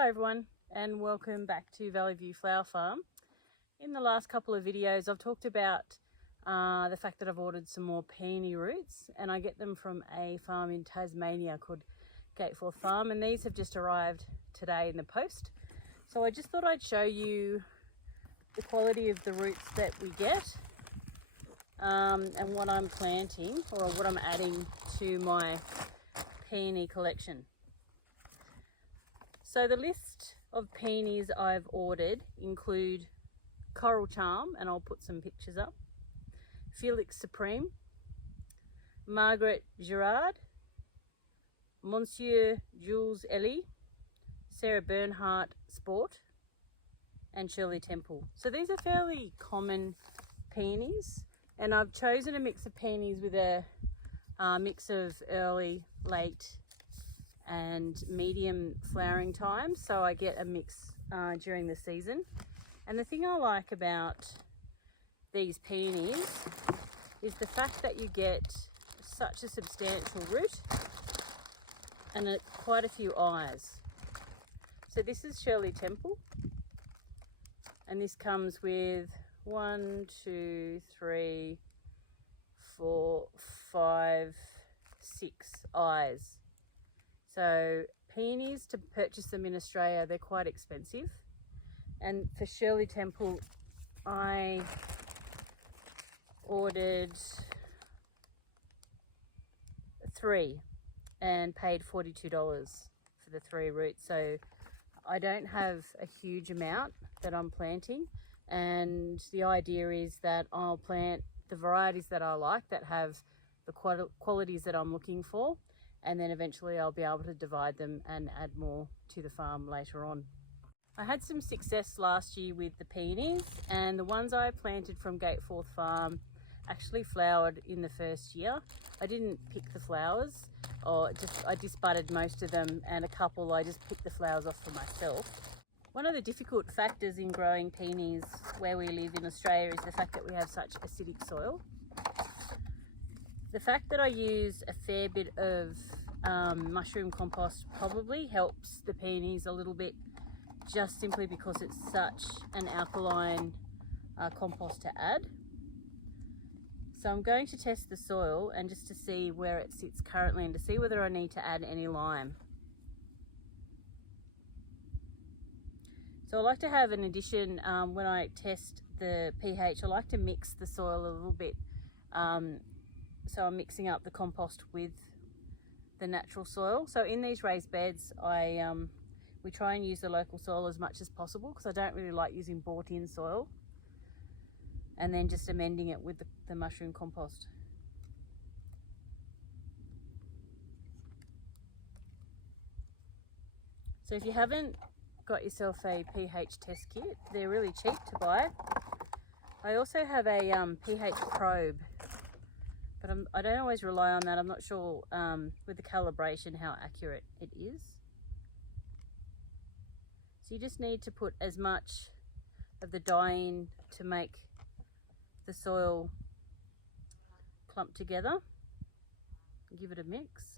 Hi everyone, and welcome back to Valley View Flower Farm. In the last couple of videos I've talked about the fact that I've ordered some more peony roots, and I get them from a farm in Tasmania called Gateforth Farm, and these have just arrived today in the post. So I just thought I'd show you the quality of the roots that we get and what I'm planting, or what I'm adding to my peony collection. So the list of peonies I've ordered include Coral Charm, and I'll put some pictures up, Felix Supreme, Margaret Gerard, Monsieur Jules Ellie, Sarah Bernhardt Sport, and Shirley Temple. So these are fairly common peonies, and I've chosen a mix of peonies with a mix of early, late and medium flowering time, so I get a mix during the season. And the thing I like about these peonies is the fact that you get such a substantial root and quite a few eyes. So this is Shirley Temple, and this comes with 1, 2, 3, 4, 5, 6 eyes. So peonies, to purchase them in Australia, they're quite expensive. And for Shirley Temple, I ordered 3 and paid $42 for the 3 roots. So I don't have a huge amount that I'm planting, and the idea is that I'll plant the varieties that I like, that have the qualities that I'm looking for, and then eventually I'll be able to divide them and add more to the farm later on. I had some success last year with the peonies, and the ones I planted from Gateforth Farm actually flowered in the first year. I didn't pick the flowers, I disbudded most of them, and a couple I just picked the flowers off for myself. One of the difficult factors in growing peonies where we live in Australia is the fact that we have such acidic soil. The fact that I use a fair bit of mushroom compost probably helps the peonies a little bit, just simply because it's such an alkaline compost to add. So I'm going to test the soil and just to see where it sits currently, and to see whether I need to add any lime. So I like to have an addition when I test the pH. I like to mix the soil a little bit. So I'm mixing up the compost with the natural soil. So in these raised beds, we try and use the local soil as much as possible, because I don't really like using bought-in soil, and then just amending it with the mushroom compost. So if you haven't got yourself a pH test kit, they're really cheap to buy. I also have a pH probe, but I don't always rely on that. I'm not sure with the calibration how accurate it is. So you just need to put as much of the dye in to make the soil clump together. Give it a mix.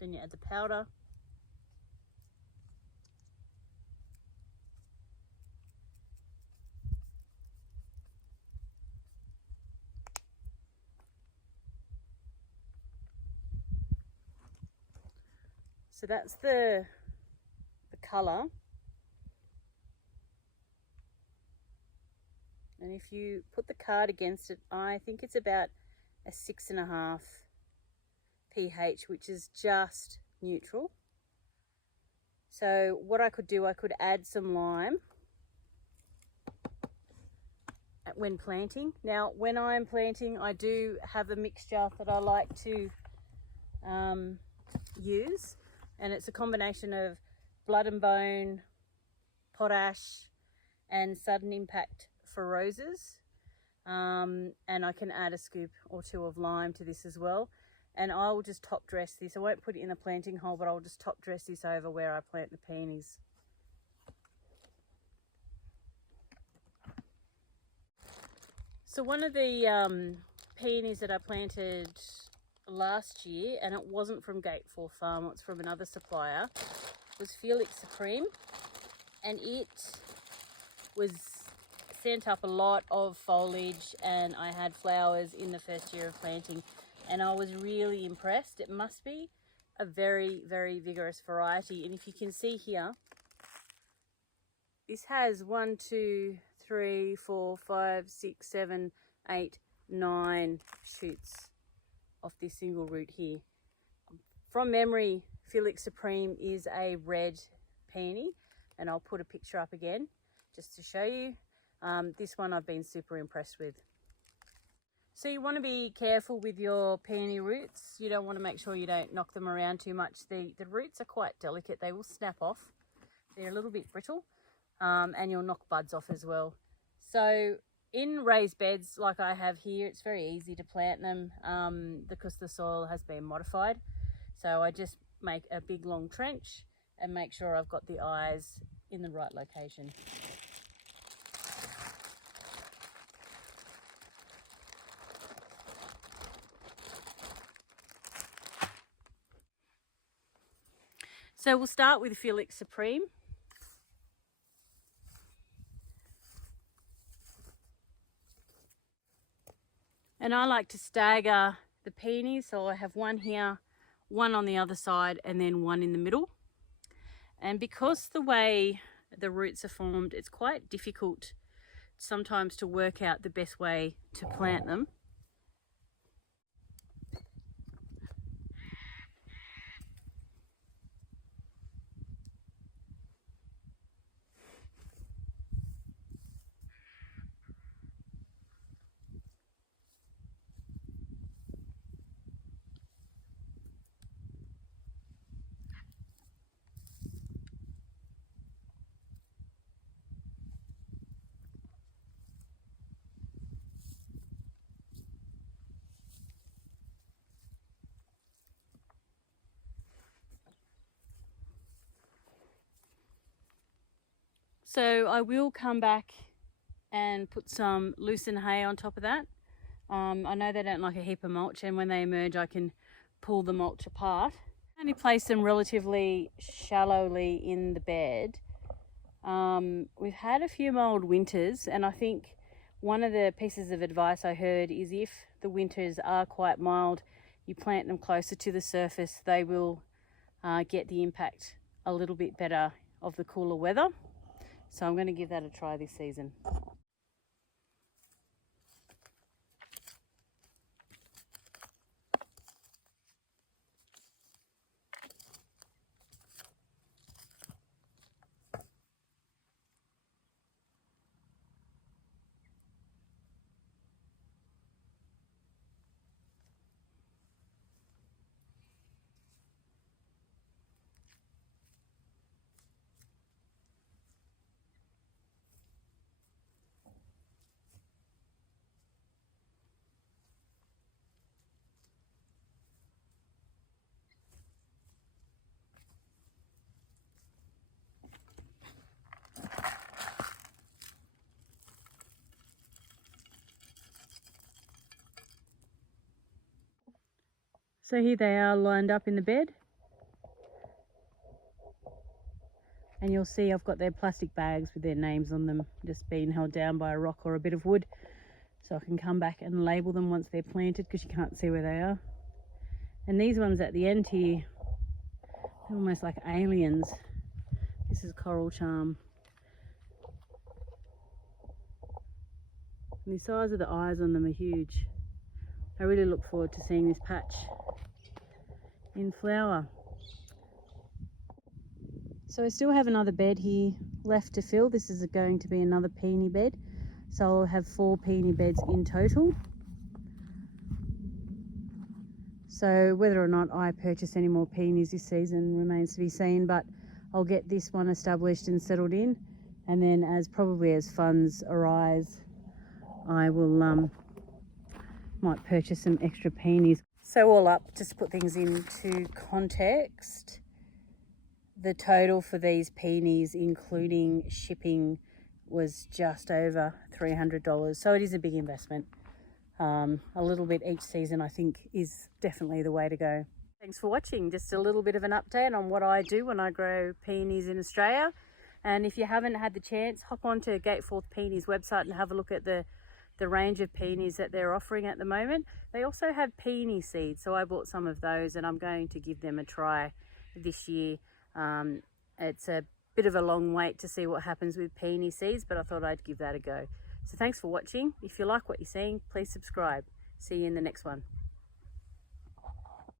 Then you add the powder. So that's the colour. And if you put the card against it, I think it's about a 6.5 pH, which is just neutral. So what I could do, I could add some lime when planting. Now when I'm planting, I do have a mixture that I like to use, and it's a combination of blood and bone, potash, and sudden impact for roses, and I can add a scoop or 2 of lime to this as well. And I will just top dress this. I won't put it in a planting hole, but I'll just top dress this over where I plant the peonies. So one of the peonies that I planted last year, and it wasn't from Gatefour Farm, it's from another supplier, was Felix Supreme, and it was sent up a lot of foliage, and I had flowers in the first year of planting, and I was really impressed. It must be a very, very vigorous variety. And if you can see here, this has 1, 2, 3, 4, 5, 6, 7, 8, 9 shoots off this single root here. From memory, Felix Supreme is a red peony, and I'll put a picture up again just to show you. This one I've been super impressed with. So you want to be careful with your peony roots. You don't want to make sure you don't knock them around too much. The roots are quite delicate. They will snap off. They're a little bit brittle, and you'll knock buds off as well. So in raised beds like I have here, it's very easy to plant them because the soil has been modified. So I just make a big long trench and make sure I've got the eyes in the right location. So we'll start with Felix Supreme. And I like to stagger the peonies, so I have one here, one on the other side, and then one in the middle. And because the way the roots are formed, it's quite difficult sometimes to work out the best way to plant them. So I will come back and put some loosened hay on top of that. I know they don't like a heap of mulch, and when they emerge I can pull the mulch apart. I only place them relatively shallowly in the bed. We've had a few mild winters, and I think one of the pieces of advice I heard is if the winters are quite mild, you plant them closer to the surface, they will get the impact a little bit better of the cooler weather. So I'm going to give that a try this season. So here they are lined up in the bed, and you'll see I've got their plastic bags with their names on them, just being held down by a rock or a bit of wood, so I can come back and label them once they're planted, because you can't see where they are. And these ones at the end here, they're almost like aliens. This is coral charm. And the size of the eyes on them are huge. I really look forward to seeing this patch in flower. So I still have another bed here left to fill. This is going to be another peony bed. So I'll have 4 peony beds in total. So whether or not I purchase any more peonies this season remains to be seen, but I'll get this one established and settled in, and then as funds arise, I will might purchase some extra peonies. So all up, just to put things into context, the total for these peonies, including shipping, was just over $300. So it is a big investment. A little bit each season I think is definitely the way to go. Thanks for watching. Just a little bit of an update on what I do when I grow peonies in Australia. And if you haven't had the chance, hop on to Gateforth Peonies website and have a look at the range of peonies that they're offering at the moment. They also have peony seeds, so I bought some of those and I'm going to give them a try this year. It's a bit of a long wait to see what happens with peony seeds, but I thought I'd give that a go. So thanks for watching. If you like what you're seeing, please subscribe. See you in the next one.